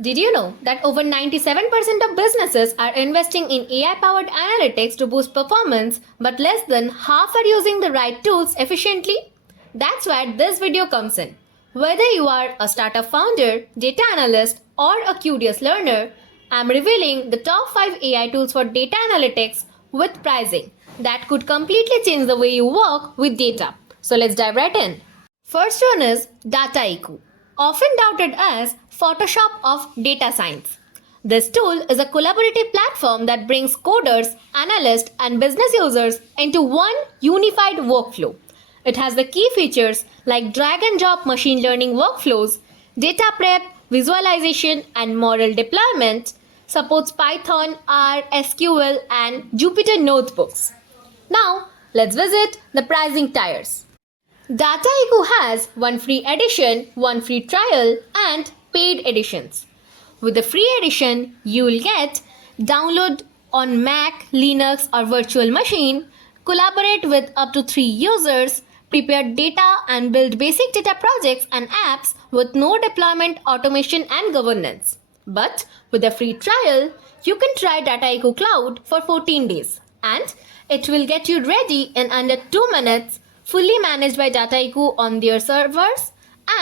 Did you know that over 97% of businesses are investing in AI-powered analytics to boost performance, but less than half are using the right tools efficiently? That's where this video comes in. Whether you are a startup founder, data analyst, or a curious learner, I'm revealing the top 5 AI tools for data analytics with pricing that could completely change the way you work with data. So let's dive right in. First one is Dataiku, often doubted as Photoshop of data science. This tool is a collaborative platform that brings coders, analysts, and business users into one unified workflow. It has the key features like drag and drop machine learning workflows, data prep, visualization, and model deployment, supports Python, R, SQL, and Jupyter notebooks. Now, let's visit the pricing tiers. Dataiku has one free edition, one free trial, and paid editions. With the free edition, you will get download on Mac, Linux, or virtual machine, collaborate with up to 3 users, prepare data and build basic data projects and apps with no deployment, automation, and governance. But with the free trial, you can try Dataiku Cloud for 14 days, and it will get you ready in under 2 minutes, fully managed by Dataiku on their servers,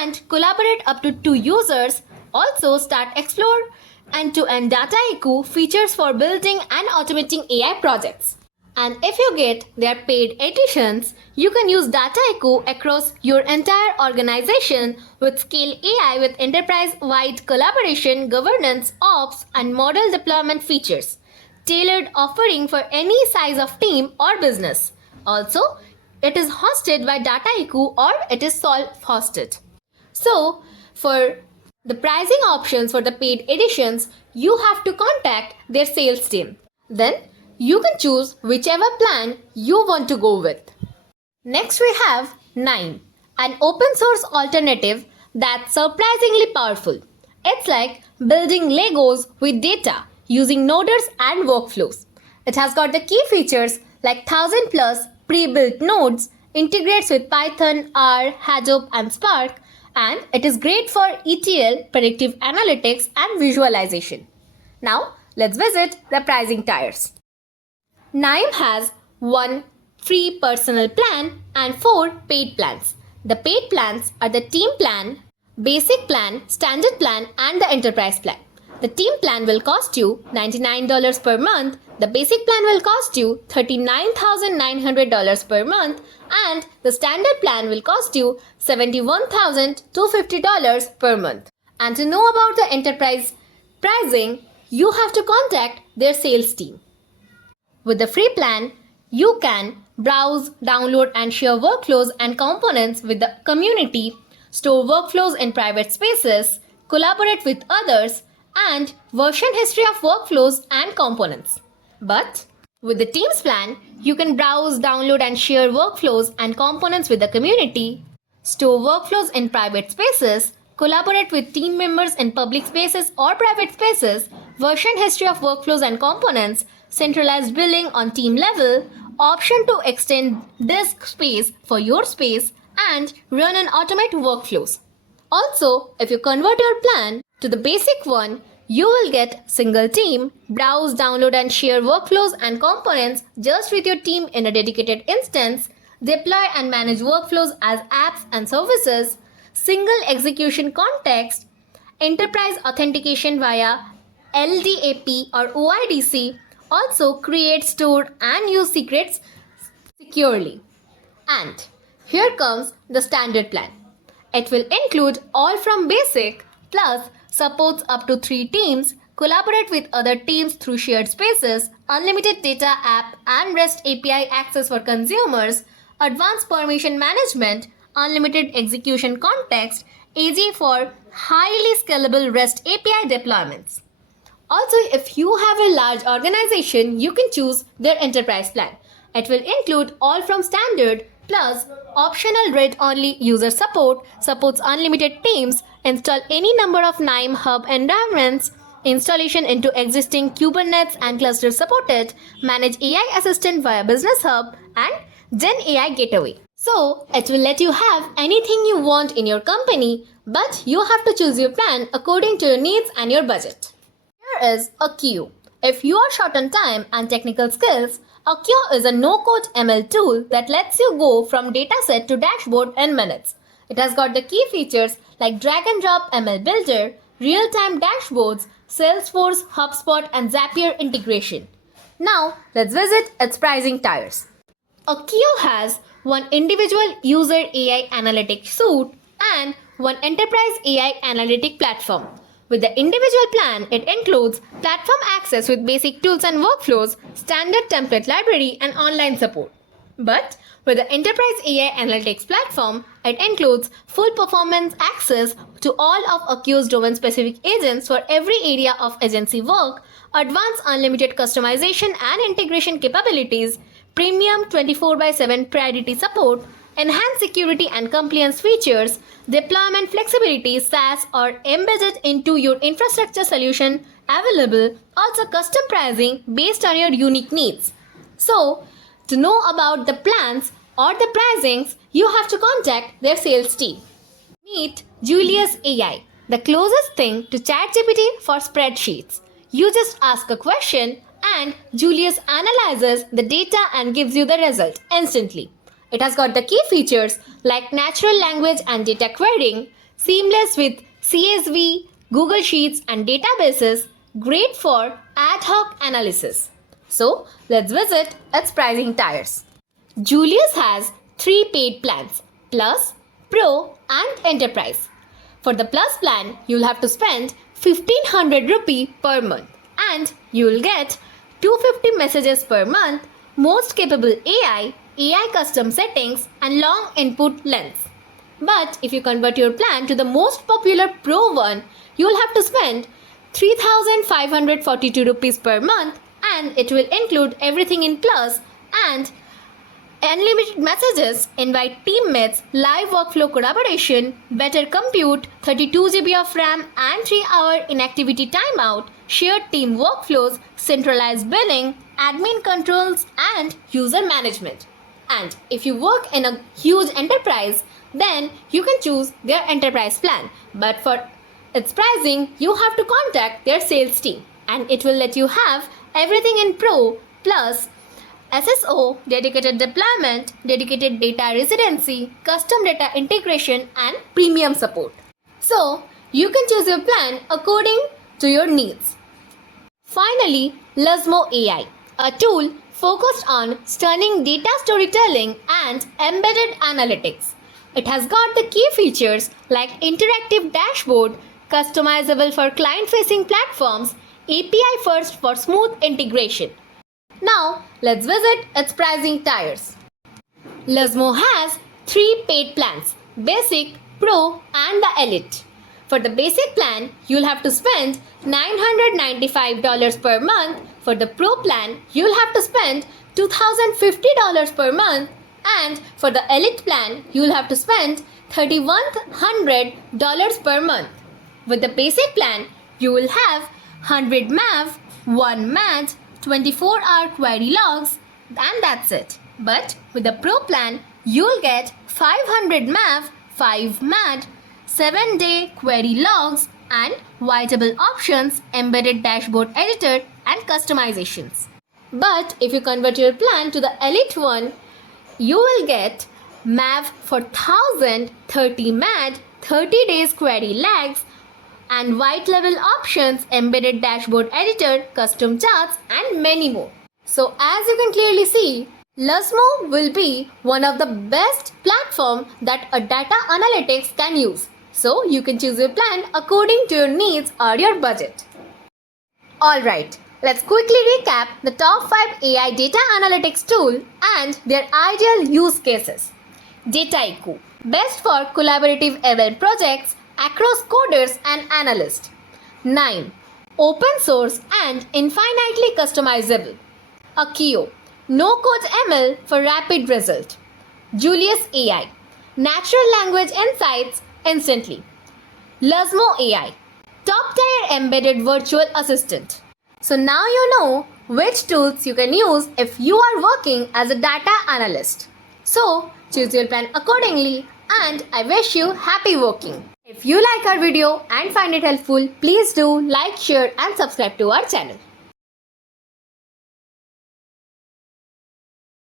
and collaborate up to 2 users. Also start explore end-to-end Dataiku features for building and automating AI projects. And if you get their paid editions, you can use Dataiku across your entire organization with Scale AI with enterprise-wide collaboration, governance, ops, and model deployment features, tailored offering for any size of team or business. Also, it is hosted by Dataiku or it is self-hosted. So, for the pricing options for the paid editions, you have to contact their sales team. Then, you can choose whichever plan you want to go with. Next we have Nime, an open source alternative that's surprisingly powerful. It's like building Legos with data using noders and workflows. It has got the key features like 1000 plus pre-built nodes, integrates with Python, R, Hadoop, and Spark, and it is great for ETL, predictive analytics, and visualization. Now, let's visit the pricing tiers. Nime has 1 free personal plan and 4 paid plans. The paid plans are the team plan, basic plan, standard plan, and the enterprise plan. The team plan will cost you $99 per month, the basic plan will cost you $39,900 per month, and the standard plan will cost you $71,250 per month. And to know about the enterprise pricing, you have to contact their sales team. With the free plan, you can browse, download, and share workflows and components with the community, store workflows in private spaces, collaborate with others, and version history of workflows and components. But with the Teams plan, you can browse, download, and share workflows and components with the community, store workflows in private spaces, collaborate with team members in public spaces or private spaces, version history of workflows and components, centralized billing on team level, option to extend disk space for your space, and run and automate workflows. Also, if you convert your plan to the basic one, you will get single team, browse, download, and share workflows and components just with your team in a dedicated instance, deploy and manage workflows as apps and services, single execution context, enterprise authentication via LDAP or OIDC, also create, store, and use secrets securely. And here comes the standard plan. It will include all from basic plus supports up to 3 teams, collaborate with other teams through shared spaces, unlimited data app and REST API access for consumers, advanced permission management, unlimited execution context, AG for highly scalable REST API deployments. Also, if you have a large organization, you can choose their enterprise plan. It will include all from standard plus optional read-only user support, supports unlimited teams, install any number of Nime Hub environments, installation into existing Kubernetes and clusters supported, manage AI Assistant via Business Hub, and Gen AI Gateway. So, it will let you have anything you want in your company, but you have to choose your plan according to your needs and your budget. Here is a queue. If you are short on time and technical skills, a queue is a no-code ML tool that lets you go from dataset to dashboard in minutes. It has got the key features like drag and drop ML builder, real-time dashboards, Salesforce, HubSpot, and Zapier integration. Now, let's visit its pricing tiers. A queue has one individual user AI analytic suite and one enterprise AI analytic platform. With the individual plan, it includes platform access with basic tools and workflows, standard template library, and online support. But with the enterprise AI analytics platform, it includes full performance access to all of a queue's domain-specific agents for every area of agency work, advanced unlimited customization and integration capabilities, premium 24/7 priority support, enhanced security and compliance features, deployment flexibility, SaaS or embedded into your infrastructure solution available, also custom pricing based on your unique needs. So, to know about the plans or the pricings, you have to contact their sales team. Meet Julius AI, the closest thing to ChatGPT for spreadsheets. You just ask a question and Julius analyzes the data and gives you the result instantly. It has got the key features like natural language and data querying, seamless with CSV, Google Sheets and databases, great for ad hoc analysis. So, let's visit its pricing tiers. Julius has 3 paid plans, Plus, Pro and Enterprise. For the Plus plan, you'll have to spend 1500 rupee per month and you'll get 250 messages per month, most capable AI, AI custom settings and long input lengths. But if you convert your plan to the most popular Pro one, you'll have to spend 3542 rupees per month and it will include everything in Plus and unlimited messages, invite teammates, live workflow collaboration, better compute, 32 GB of RAM and 3-hour inactivity timeout, shared team workflows, centralized billing, admin controls and user management. And if you work in a huge enterprise, then you can choose their enterprise plan. But for its pricing, you have to contact their sales team and it will let you have everything in Pro plus SSO, dedicated deployment, dedicated data residency, custom data integration and premium support. So, you can choose your plan according to your needs. Finally, Lusmo AI, a tool focused on stunning data storytelling and embedded analytics. It has got the key features like interactive dashboard, customizable for client-facing platforms, API first for smooth integration. Now, let's visit its pricing tiers. Lusmo has 3 paid plans, Basic, Pro and the Elite. For the Basic plan, you'll have to spend $995 per month. For the Pro plan, you'll have to spend $2,050 per month. And for the Elite plan, you'll have to spend $3,100 per month. With the Basic plan, you will have 100 MAV, 1 MAD, 24-hour query logs and that's it. But with the Pro plan, you'll get 500 MAV, 5 MAD, 7-day query logs and whiteable options, embedded dashboard editor and customizations. But if you convert your plan to the Elite one, you will get MAV for 1000, 30 MAD, 30 days query lags, and white level options, embedded dashboard editor, custom charts and many more. So as you can clearly see, Lusmo will be one of the best platform that a data analytics can use. So you can choose your plan according to your needs or your budget. Alright, let's quickly recap the top 5 AI data analytics tool and their ideal use cases. Dataiku, best for collaborative ML projects across coders and analysts. 9. Open source and infinitely customizable. Akio, no-code ML for rapid result. Julius AI, natural language insights instantly. Lusmo AI, top-tier embedded virtual assistant. So now you know which tools you can use if you are working as a data analyst. So Choose your plan accordingly, and I wish you happy working. If you like our video and find it helpful, please do like, share and subscribe to our channel.